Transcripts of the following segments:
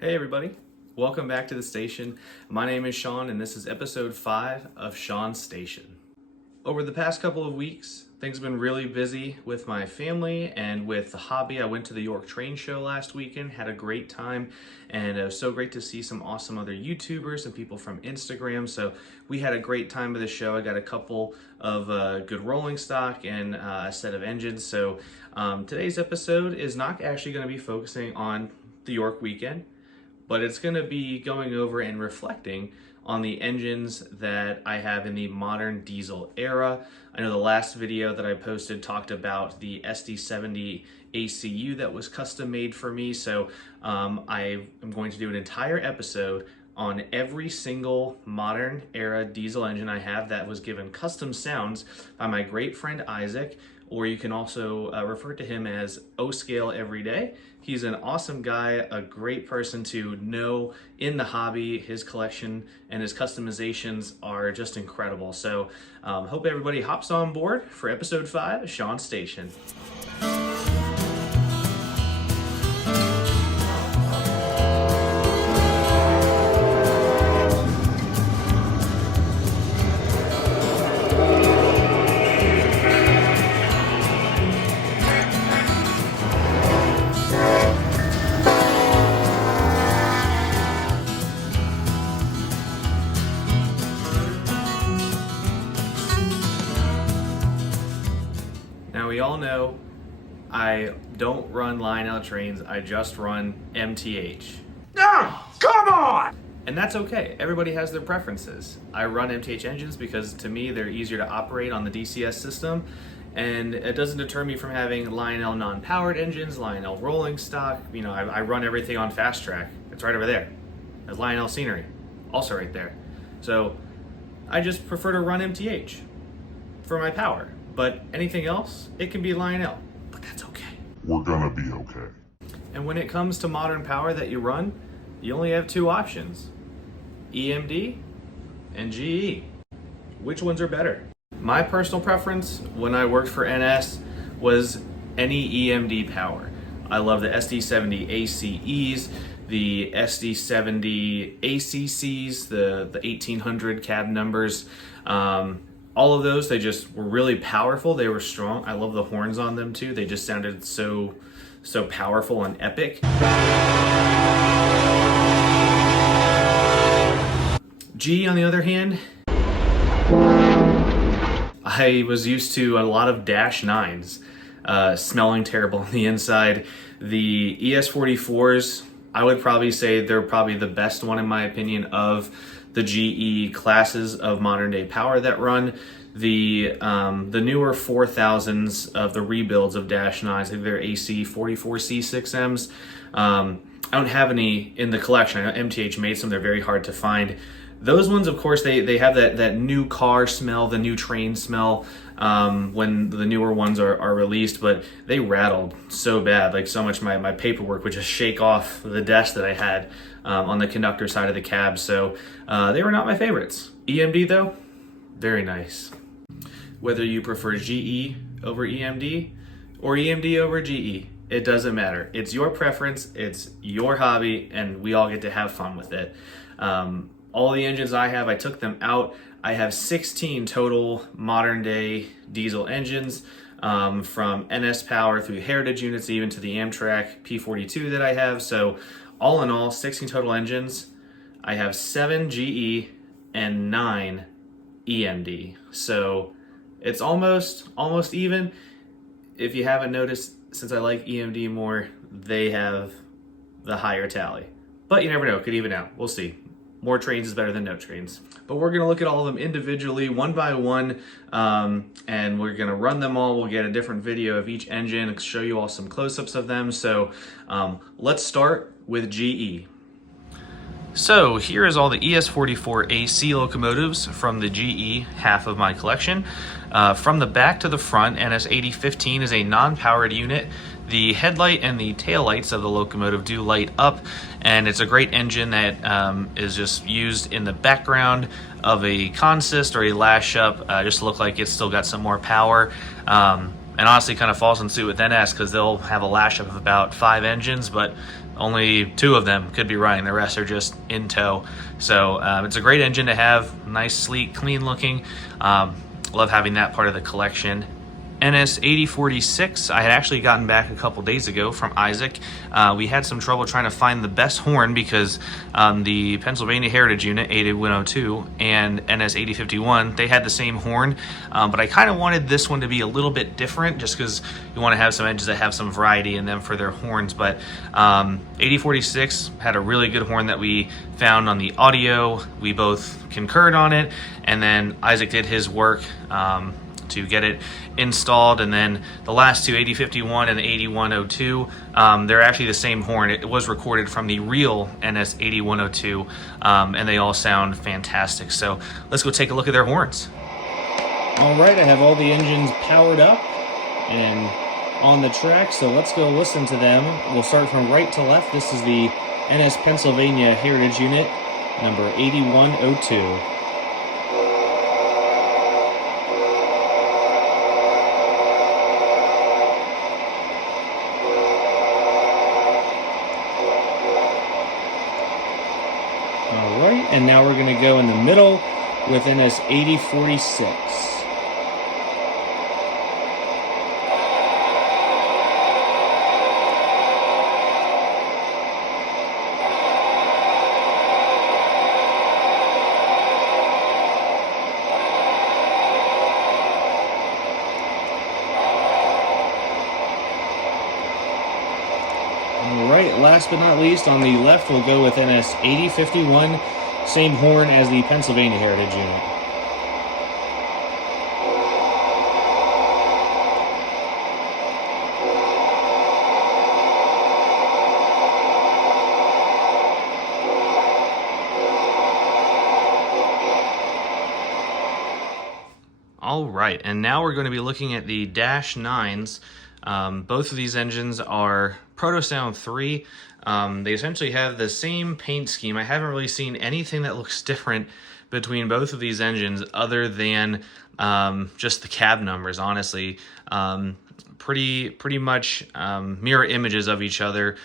Hey everybody, welcome back to the station. My name is Sean and this is episode 5 of Sean's Station. Over the past couple of weeks, things have been really busy with my family and with the hobby. I went to the York Train Show last weekend, had a great time, and it was so great to see some awesome other YouTubers and people from Instagram. So we had a great time at the show. I got a couple of good rolling stock and a set of engines. So today's episode is not actually going to be focusing on the York weekend, but it's going to be going over and reflecting on the engines that I have in the modern diesel era. I know the last video that I posted talked about the SD60 ACU that was custom made for me, so I am going to do an entire episode on every single modern era diesel engine I have that was given custom sounds by my great friend Isaac, or you can also refer to him as O-Scale Everyday. He's an awesome guy, a great person to know in the hobby. His collection and his customizations are just incredible. So hope everybody hops on board for episode 5 of Sean's Station. We all know I don't run Lionel trains, I just run MTH. Oh, come on! And that's okay, everybody has their preferences. I run MTH engines because to me they're easier to operate on the DCS system, and it doesn't deter me from having Lionel non-powered engines, Lionel rolling stock. You know, I run everything on fast track. It's right over there. There's Lionel scenery, also right there. So I just prefer to run MTH for my power. But anything else, it can be Lionel, but that's okay. We're gonna be okay. And when it comes to modern power that you run, you only have 2 options, EMD and GE. Which ones are better? My personal preference when I worked for NS was any EMD power. I love the SD60 ACEs, the SD60 ACCs, the 1800 cab numbers. All of those, they just were really powerful. They were strong. I love the horns on them too. They just sounded so powerful and epic. G, on the other hand, I was used to a lot of Dash 9s, smelling terrible on the inside. The ES44s, I would probably say they're probably the best one in my opinion of the GE classes of modern day power that run. The newer 4000s of the rebuilds of Dash 9s, I think they're AC 44C6Ms. I don't have any in the collection. I know MTH made some, they're very hard to find. Those ones, of course, they have that new car smell, the new train smell when the newer ones are released, but they rattled so bad, like so much my paperwork would just shake off the desk that I had on the conductor side of the cab, so they were not my favorites. EMD though, very nice. Whether you prefer GE over EMD or EMD over GE, it doesn't matter. It's your preference, it's your hobby, and we all get to have fun with it. All the engines I have, I took them out. I have 16 total modern day diesel engines, from NS Power through Heritage units, even to the Amtrak P42 that I have. So all in all, 16 total engines. I have 7 GE and 9 EMD. So it's almost even. If you haven't noticed, since I like EMD more, they have the higher tally. But you never know, could even out. We'll see. More trains is better than no trains. But we're gonna look at all of them individually, one by one, and we're gonna run them all. We'll get a different video of each engine and show you all some close-ups of them. So let's start with GE. So here is all the ES44 AC locomotives from the GE half of my collection. From the back to the front, NS8015 is a non-powered unit. The headlight and the tail lights of the locomotive do light up, and it's a great engine that is just used in the background of a consist or a lash up, just to look like it's still got some more power. And honestly kind of falls in suit with NS because they'll have a lash up of about 5 engines, but only 2 of them could be running. The rest are just in tow. So it's a great engine to have. Nice, sleek, clean looking. Love having that part of the collection. NS8046, I had actually gotten back a couple days ago from Isaac. We had some trouble trying to find the best horn because the Pennsylvania Heritage Unit 8102 and NS8051, they had the same horn, but I kind of wanted this one to be a little bit different just because you want to have some engines that have some variety in them for their horns. But 8046 had a really good horn that we found on the audio. We both concurred on it, and then Isaac did his work to get it installed. And then the last two, 8051 and the 8102, they're actually the same horn. It was recorded from the real NS8102, and they all sound fantastic. So let's go take a look at their horns. All right, I have all the engines powered up and on the track, so let's go listen to them. We'll start from right to left. This is the NS Pennsylvania Heritage Unit, number 8102. Alright, and now we're going to go in the middle with NS 8046. Alright, last but not least, on the left we'll go with NS 8051, same horn as the Pennsylvania Heritage Unit. All right, and now we're going to be looking at the Dash 9s. Both of these engines are Protosound 3. They essentially have the same paint scheme. I haven't really seen anything that looks different between both of these engines other than just the cab numbers, honestly. Pretty much mirror images of each other.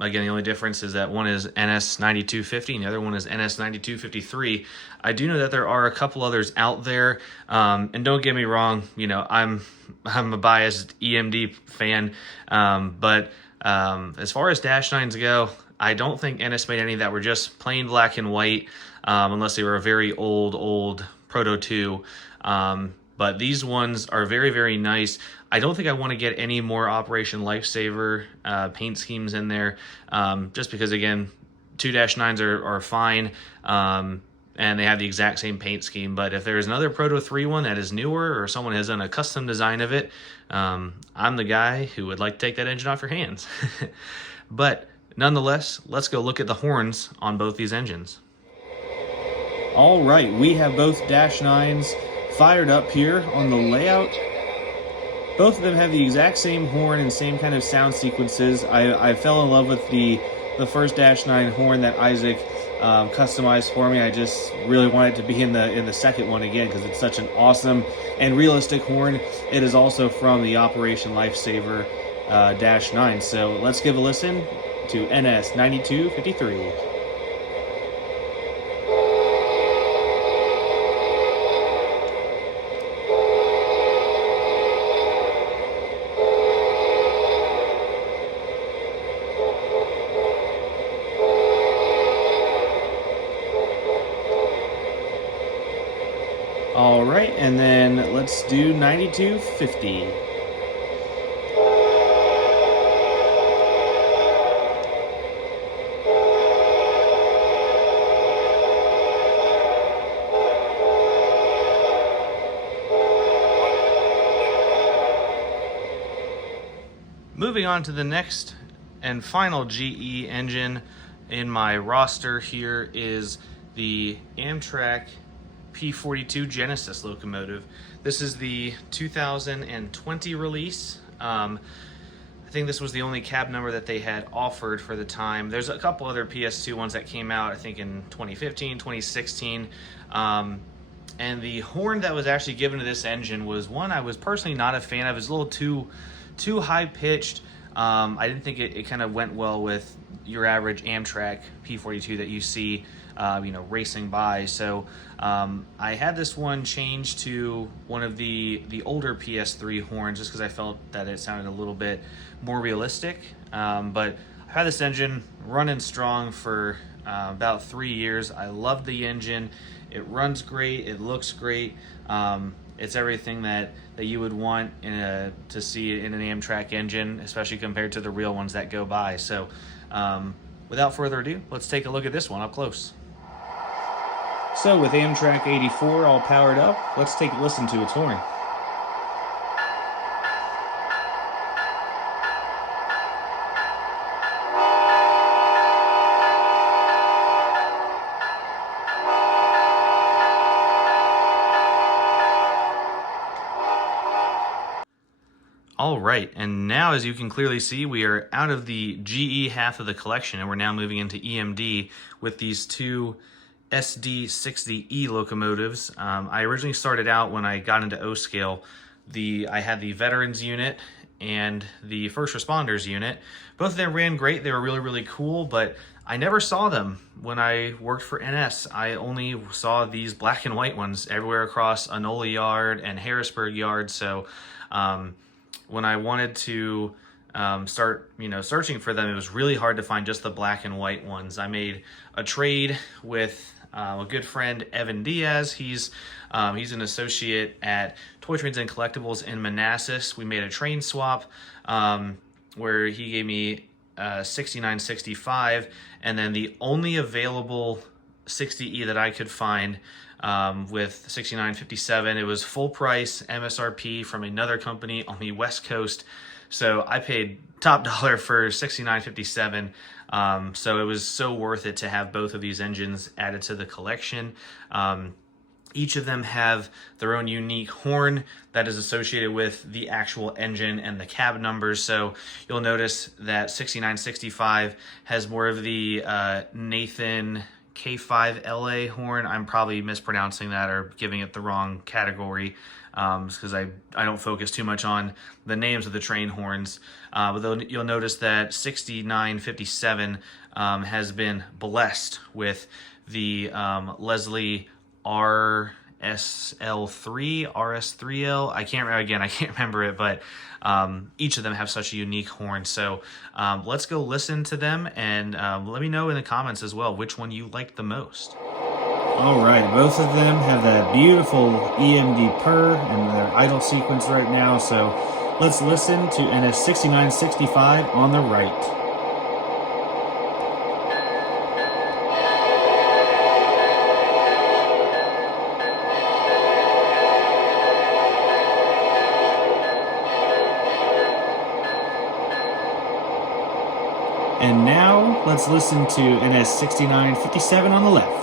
Again, the only difference is that one is NS9250 and the other one is NS9253. I do know that there are a couple others out there, and don't get me wrong, you know, I'm a biased EMD fan, but as far as Dash 9s go, I don't think NS made any that were just plain black and white, unless they were a very old Proto 2. But these ones are very, very nice. I don't think I want to get any more Operation Lifesaver paint schemes in there, just because, again, 2 Dash 9s are fine, and they have the exact same paint scheme. But if there's another Proto 3 one that is newer, or someone has done a custom design of it, I'm the guy who would like to take that engine off your hands. But nonetheless, let's go look at the horns on both these engines. All right, we have both Dash 9s fired up here on the layout. Both of them have the exact same horn and same kind of sound sequences. I fell in love with the first Dash 9 horn that Isaac customized for me. I just really wanted to be in the second one again because it's such an awesome and realistic horn. It is also from the Operation Lifesaver Dash 9. So let's give a listen to NS 9253. All right, and then let's do 9250. Moving on to the next and final GE engine in my roster here is the Amtrak P42 Genesis locomotive. This is the 2020 release. I think this was the only cab number that they had offered for the time. There's a couple other PS2 ones that came out, I think in 2015, 2016. And the horn that was actually given to this engine was one I was personally not a fan of. It was a little too high pitched. I didn't think it kind of went well with your average Amtrak P42 that you see, racing by. So I had this one changed to one of the older PS3 horns just because I felt that it sounded a little bit more realistic. But I've had this engine running strong for about 3 years. I love the engine. It runs great. It looks great. It's everything that you would want to see in an Amtrak engine, especially compared to the real ones that go by. So without further ado, let's take a look at this one up close. So with Amtrak 84 all powered up, let's take a listen to its horn. All right, and now as you can clearly see, we are out of the GE half of the collection, and we're now moving into EMD with these two SD60E locomotives. I originally started out when I got into O-scale. I had the veterans unit and the first responders unit. Both of them ran great. They were really, really cool, but I never saw them when I worked for NS. I only saw these black and white ones everywhere across Enola Yard and Harrisburg Yard. So when I wanted to start searching for them, it was really hard to find just the black and white ones. I made a trade with a good friend, Evan Diaz. He's an associate at Toy Trains and Collectibles in Manassas. We made a train swap where he gave me 6965, and then the only available 60E that I could find with 6957. It was full price MSRP from another company on the West Coast. So I paid top dollar for 6957. So it was so worth it to have both of these engines added to the collection. Each of them have their own unique horn that is associated with the actual engine and the cab numbers. So you'll notice that 6965 has more of the Nathan K5LA horn. I'm probably mispronouncing that or giving it the wrong category because I don't focus too much on the names of the train horns. But you'll notice that 6957 has been blessed with the Leslie RSL3, RS3L. I can't remember it, but each of them have such a unique horn. So let's go listen to them and let me know in the comments as well which one you liked the most. All right, both of them have that beautiful EMD purr and their idle sequence right now. So let's listen to NS6965 on the right. And now, let's listen to NS6957 on the left.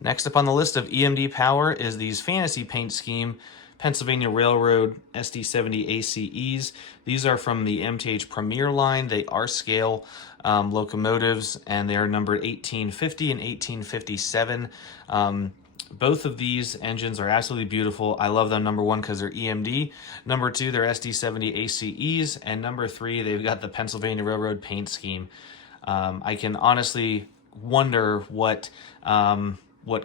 Next up on the list of EMD power is these Fantasy Paint Scheme Pennsylvania Railroad SD70 ACEs. These are from the MTH Premier line. They are scale locomotives, and they are numbered 1850 and 1857. Both of these engines are absolutely beautiful. I love them, number one, because they're EMD. Number two, they're SD70 ACEs. And number three, they've got the Pennsylvania Railroad paint scheme. I can honestly wonder what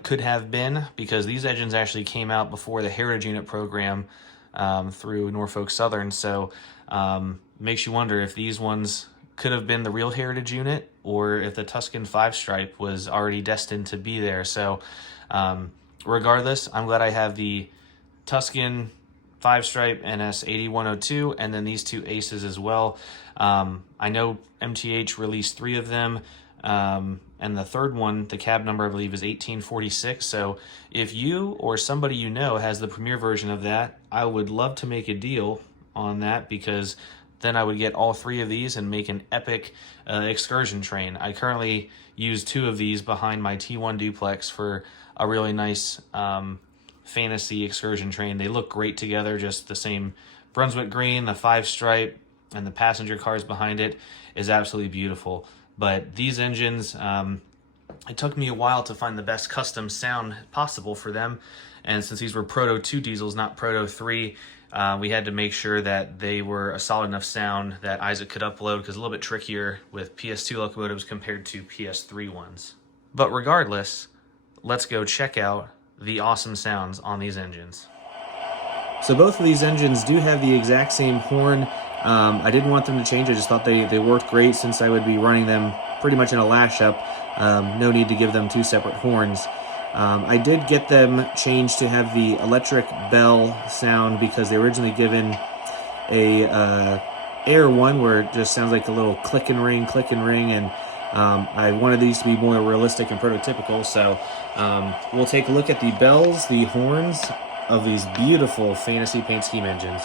could have been, because these engines actually came out before the Heritage Unit program through Norfolk Southern. So makes you wonder if these ones could have been the real Heritage Unit, or if the Tuscan 5-stripe was already destined to be there. So regardless, I'm glad I have the Tuscan 5-stripe NS8102 and then these two aces as well. I know MTH released 3 of them. And the third one, the cab number, I believe, is 1846. So if you or somebody you know has the Premier version of that, I would love to make a deal on that, because then I would get all 3 of these and make an epic excursion train. I currently use 2 of these behind my T1 duplex for a really nice fantasy excursion train. They look great together, just the same Brunswick green, the 5-stripe, and the passenger cars behind it is absolutely beautiful. But these engines, it took me a while to find the best custom sound possible for them. And since these were Proto 2 diesels, not Proto 3, we had to make sure that they were a solid enough sound that Isaac could upload, because it's a little bit trickier with PS2 locomotives compared to PS3 ones. But regardless, let's go check out the awesome sounds on these engines. So both of these engines do have the exact same horn. I didn't want them to change. I just thought they worked great since I would be running them pretty much in a lash up. No need to give them two separate horns. I did get them changed to have the electric bell sound because they were originally given a Air one where it just sounds like a little click and ring, and I wanted these to be more realistic and prototypical. So we'll take a look at the bells, the horns of these beautiful fantasy paint scheme engines.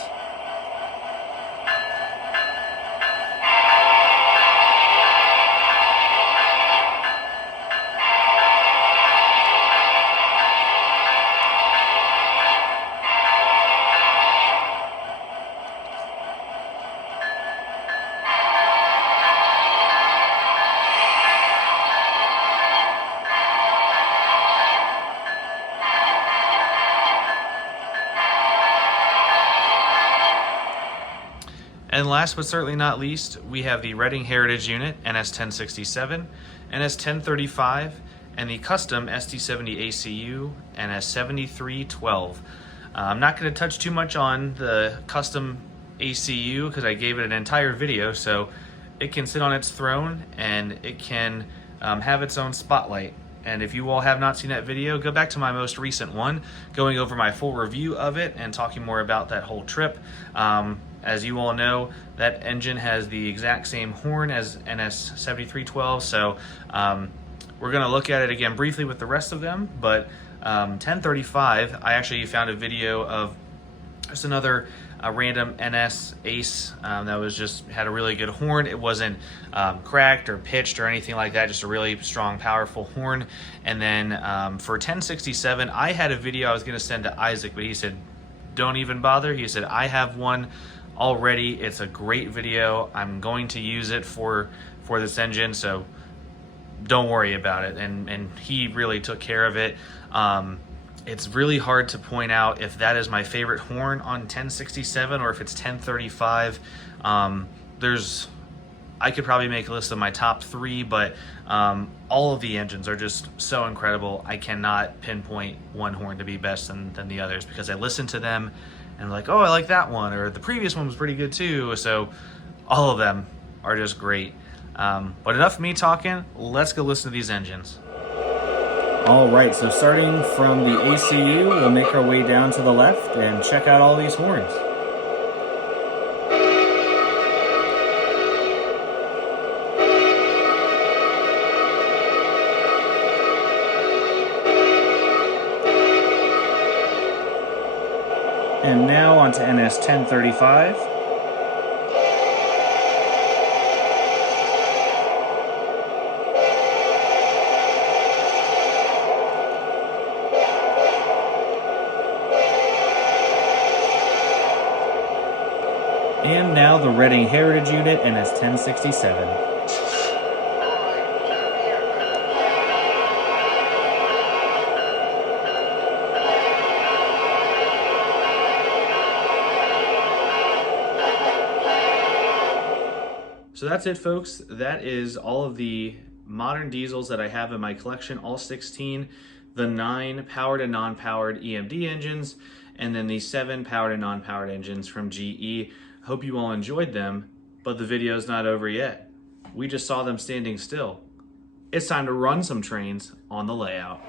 And last but certainly not least, we have the Reading Heritage Unit, NS1067, NS1035, and the custom SD70 ACU, NS7312. I'm not going to touch too much on the custom ACU because I gave it an entire video, so it can sit on its throne and it can have its own spotlight. And if you all have not seen that video, go back to my most recent one, going over my full review of it and talking more about that whole trip. As you all know, that engine has the exact same horn as NS7312, so we're going to look at it again briefly with the rest of them. But 1035, I actually found a video of just another random NS Ace that was just had a really good horn. It wasn't cracked or pitched or anything like that, just a really strong, powerful horn. And then for 1067, I had a video I was going to send to Isaac, but he said, don't even bother. He said, I have one already. It's a great video. I'm going to use it for this engine, so don't worry about it. And he really took care of it. It's really hard to point out if that is my favorite horn on 1067 or if it's 1035. I could probably make a list of my top 3, but all of the engines are just so incredible. I cannot pinpoint one horn to be best than the others because I listen to them and I'm like, oh, I like that one, or the previous one was pretty good too. So all of them are just great. But enough of me talking, let's go listen to these engines. All right, so starting from the ACU, we'll make our way down to the left and check out all these horns. And now on to NS 1035. And now the Reading Heritage Unit, NS 1067. So that's it, folks. That is all of the modern diesels that I have in my collection, all 16, the 9 powered and non-powered EMD engines, and then the 7 powered and non-powered engines from GE. Hope you all enjoyed them, but the video's not over yet. We just saw them standing still. It's time to run some trains on the layout.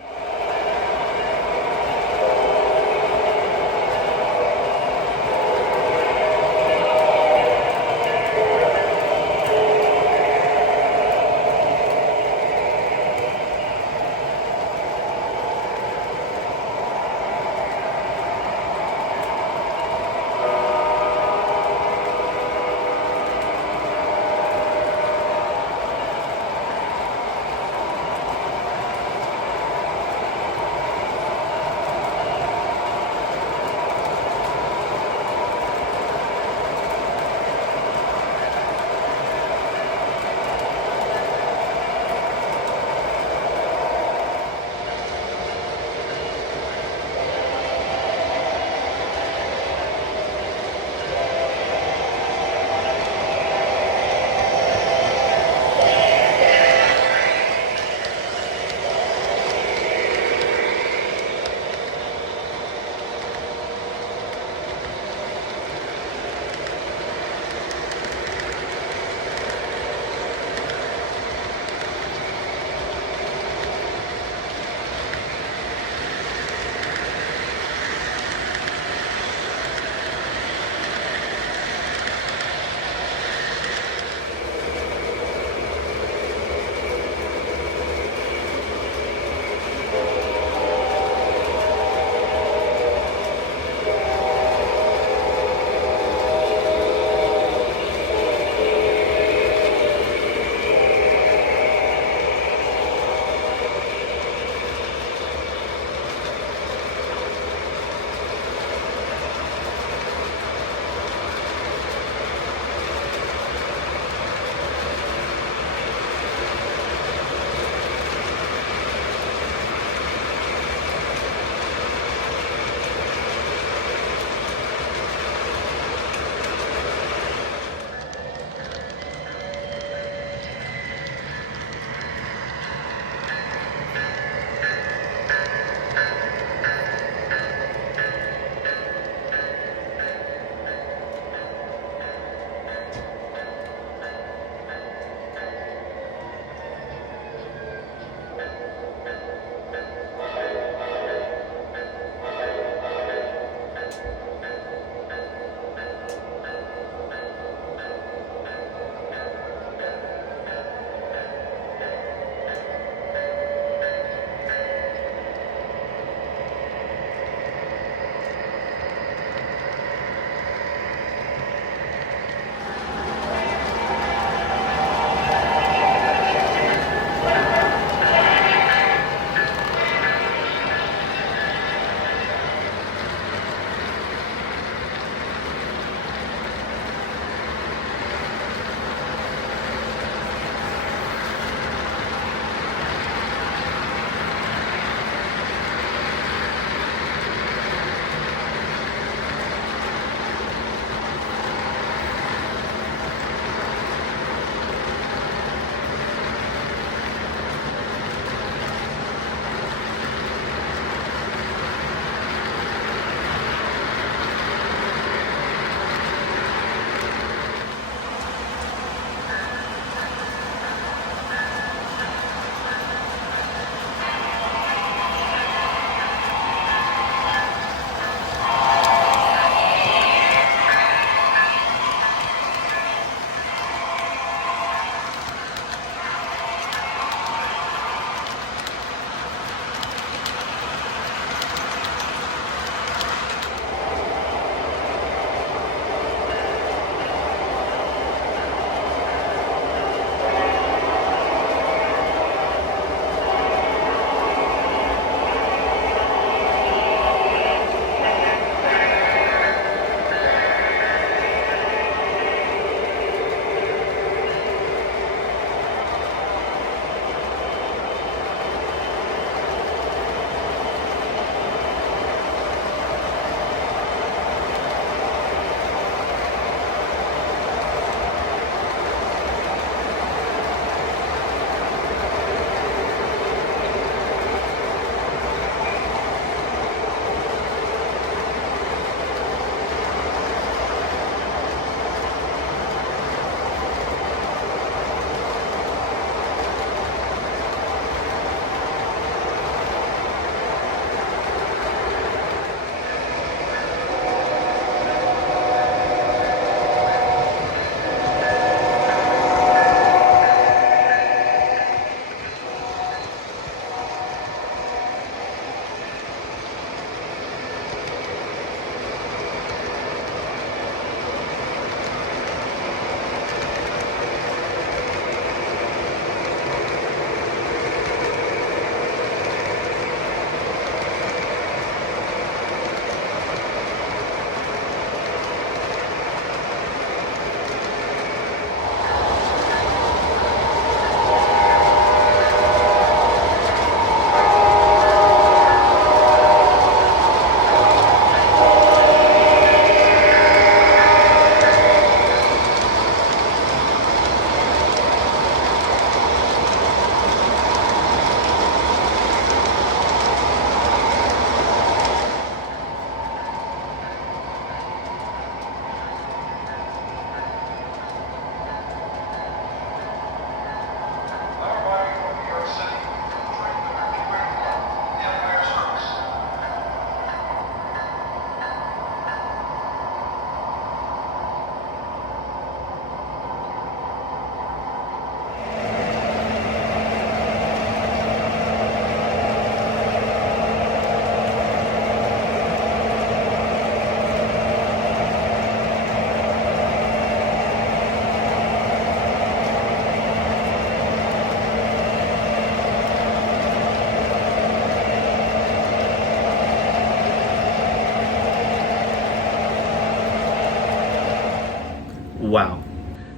wow.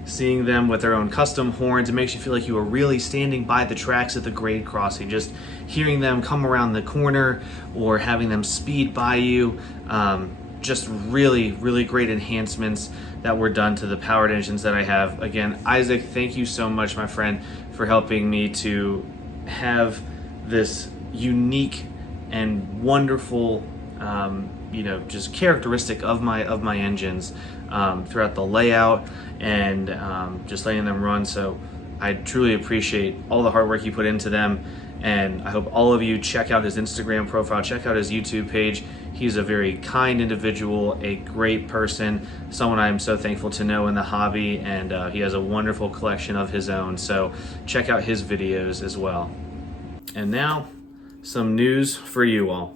Seeing them with their own custom horns, it makes you feel like you are really standing by the tracks at the grade crossing. Just hearing them come around the corner or having them speed by you. Just really, really great enhancements that were done to the powered engines that I have. Again, Isaac, thank you so much, my friend, for helping me to have this unique and wonderful, just characteristic of my engines throughout the layout and just letting them run. So I truly appreciate all the hard work you put into them, and I hope all of you check out his Instagram profile, check out his YouTube page. He's a very kind individual, a great person, someone I am so thankful to know in the hobby, and he has a wonderful collection of his own, so check out his videos as well. And now, some news for you all.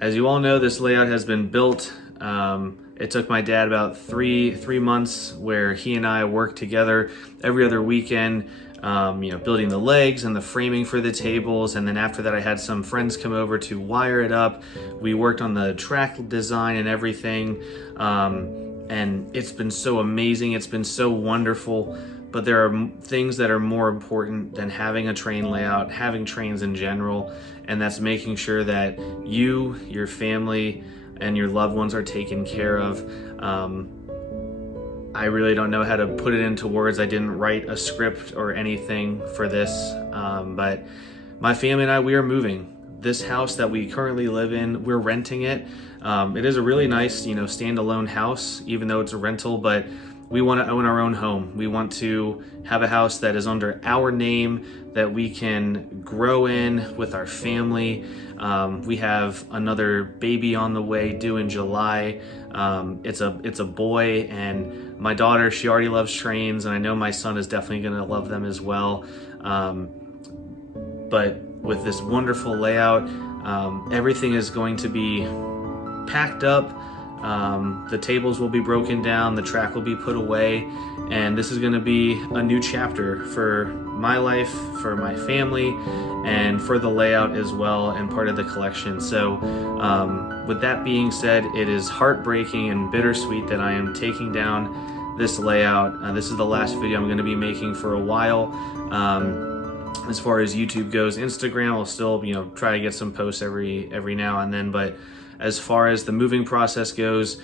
As you all know, this layout has been built. It took my dad about three months where he and I worked together every other weekend, building the legs and the framing for the tables. And then after that, I had some friends come over to wire it up. We worked on the track design and everything. And it's been so amazing. It's been so wonderful. But there are things that are more important than having a train layout, having trains in general, and that's making sure that you, your family, and your loved ones are taken care of. I really don't know how to put it into words. I didn't write a script or anything for this, but my family and I, we are moving. This house that we currently live in, we're renting it. It is a really nice, standalone house, even though it's a rental, but we want to own our own home. We want to have a house that is under our name, that we can grow in with our family. We have another baby on the way due in July. It's a boy, and my daughter, she already loves trains, and I know my son is definitely going to love them as well. But with this wonderful layout, everything is going to be packed up. The tables will be broken down, the track will be put away, and this is going to be a new chapter for my life, for my family, and for the layout as well, and part of the collection. So with that being said, it is heartbreaking and bittersweet that I am taking down this layout. This is the last video I'm going to be making for a while. As far as YouTube goes, Instagram, I'll still try to get some posts every now and then, but as far as the moving process goes,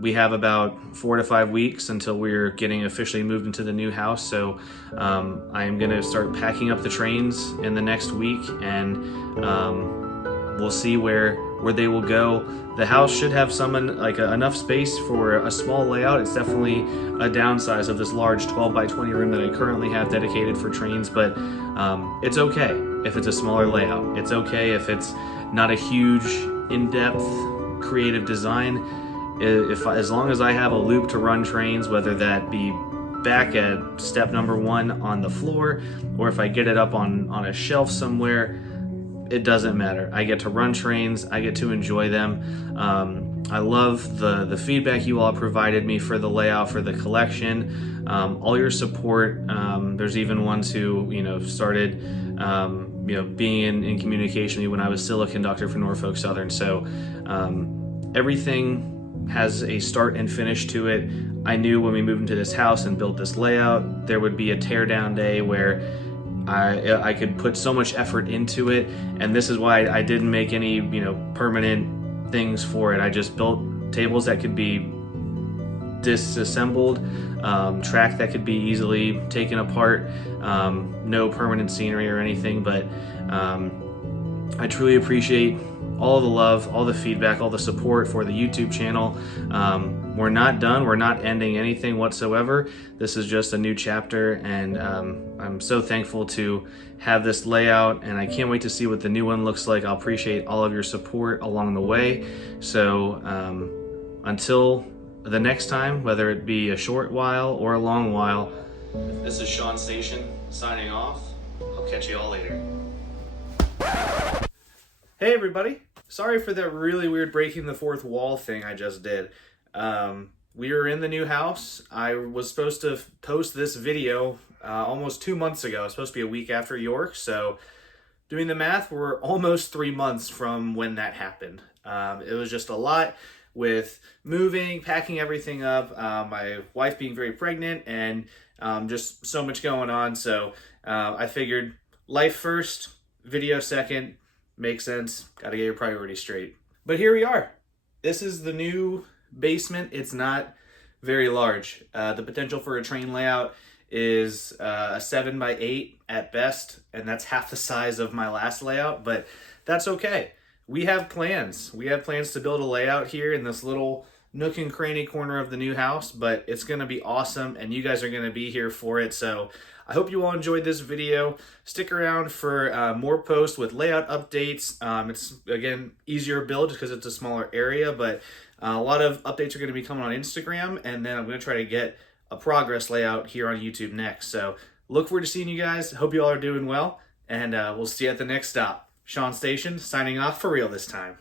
we have about 4 to 5 weeks until we're getting officially moved into the new house. So I am going to start packing up the trains in the next week, and we'll see where they will go. The house should have enough space for a small layout. It's definitely a downsize of this large 12 by 20 room that I currently have dedicated for trains, but it's okay if it's a smaller layout. It's okay if it's not a huge in-depth creative design. As long as I have a loop to run trains, whether that be back at step number 1 on the floor, or if I get it up on a shelf somewhere, it doesn't matter. I get to run trains, I get to enjoy them. I love the feedback you all provided me for the layout, for the collection, all your support. There's even ones who started being in communication with me when I was still a conductor for Norfolk Southern. So everything has a start and finish to it. I knew when we moved into this house and built this layout, there would be a teardown day where I could put so much effort into it, and this is why I didn't make any permanent things for it. I just built tables that could be disassembled, track that could be easily taken apart, no permanent scenery or anything, but I truly appreciate all the love, all the feedback, all the support for the YouTube channel. We're not done. We're not ending anything whatsoever. This is just a new chapter, and I'm so thankful to have this layout, and I can't wait to see what the new one looks like. I'll appreciate all of your support along the way. So until the next time, whether it be a short while or a long while, this is Sean Station signing off. I'll catch you all later. Hey everybody, sorry for that really weird breaking the fourth wall thing I just did. We are in the new house. I was supposed to post this video almost 2 months ago. It was supposed to be a week after York, so doing the math, we're almost 3 months from when that happened. It was just a lot. with moving, packing everything up, my wife being very pregnant, and just so much going on. So I figured life first, video second, makes sense. Got to get your priorities straight. But here we are. This is the new basement. It's not very large. The potential for a train layout is a 7x8 at best, and that's half the size of my last layout, but that's okay. We have plans. We have plans to build a layout here in this little nook and cranny corner of the new house, but it's going to be awesome, and you guys are going to be here for it. So I hope you all enjoyed this video. Stick around for more posts with layout updates. It's, again, easier build just because it's a smaller area, but a lot of updates are going to be coming on Instagram, and then I'm going to try to get a progress layout here on YouTube next. So look forward to seeing you guys. Hope you all are doing well, and we'll see you at the next stop. Sean Station signing off for real this time.